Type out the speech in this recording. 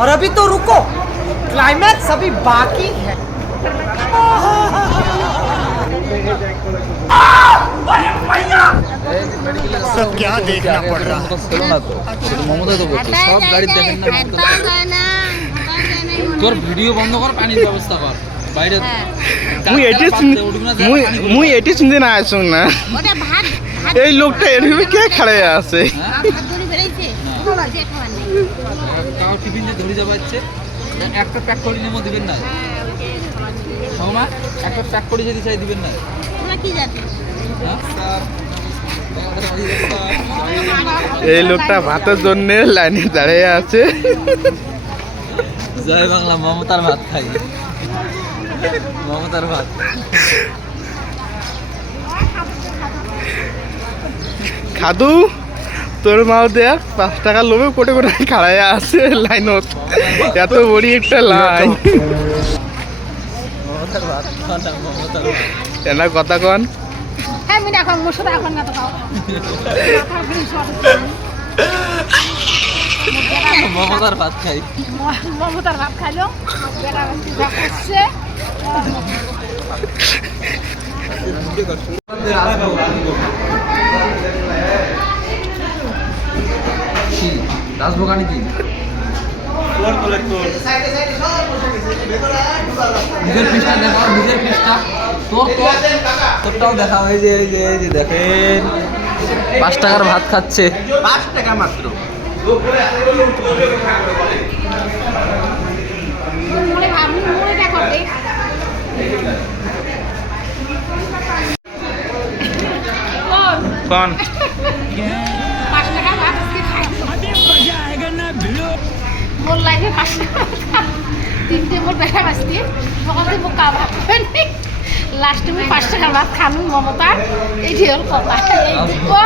और अभी तो रुको, क्लाइमैक्स अभी बाकी है। सब क्या देखना पड़ रहा है। মমতা তো করছে সব গাড়ি দেখেন না তোর ভিডিও বন্ধ কর পানির ব্যবস্থা কর বাইরে মুই এটি চিনতে না আসুন না এই লোকটা এরকম কে খাড়ে আছে কাউ টিফিন যে ধরে যাচ্ছে একটা প্যাক করে নিয়ে দিবেন না মা একটা প্যাক করে যদি চাই দিবেন না এই লোকটা ভাতের জন্য লাইনে দাঁড়িয়ে আছে। জয় বাংলা, মমতার ভাত খাই, মমতার ভাত। খাদু তোর মাও দেখ 5 টাকা লোভে কোটে কোটে খাড়ায় আছে লাইনত, এত বড়ি একটা লাইন। মমতার ভাত খাওয়া না, মমতার ভাত এনা কথা কন। মমতার ভাত খাই, মমতার ভাত খাইলো রাজভোগানি কি নিজের পিসটা দেখাও, নিজের পিসটা তোরটাও দেখাও। এই যে এই যে এই যে দেখেন 5 টাকার ভাত খাচ্ছে, 5 টাকা মাত্র। कौन मोर लाइफे 5 টাকা 3টে মোর বেটা বাঁচতে সকালে মোক কাবা লাস্টে আমি 5 টাকার ভাত খানু মমতা এই যে হল কথা এই দেখো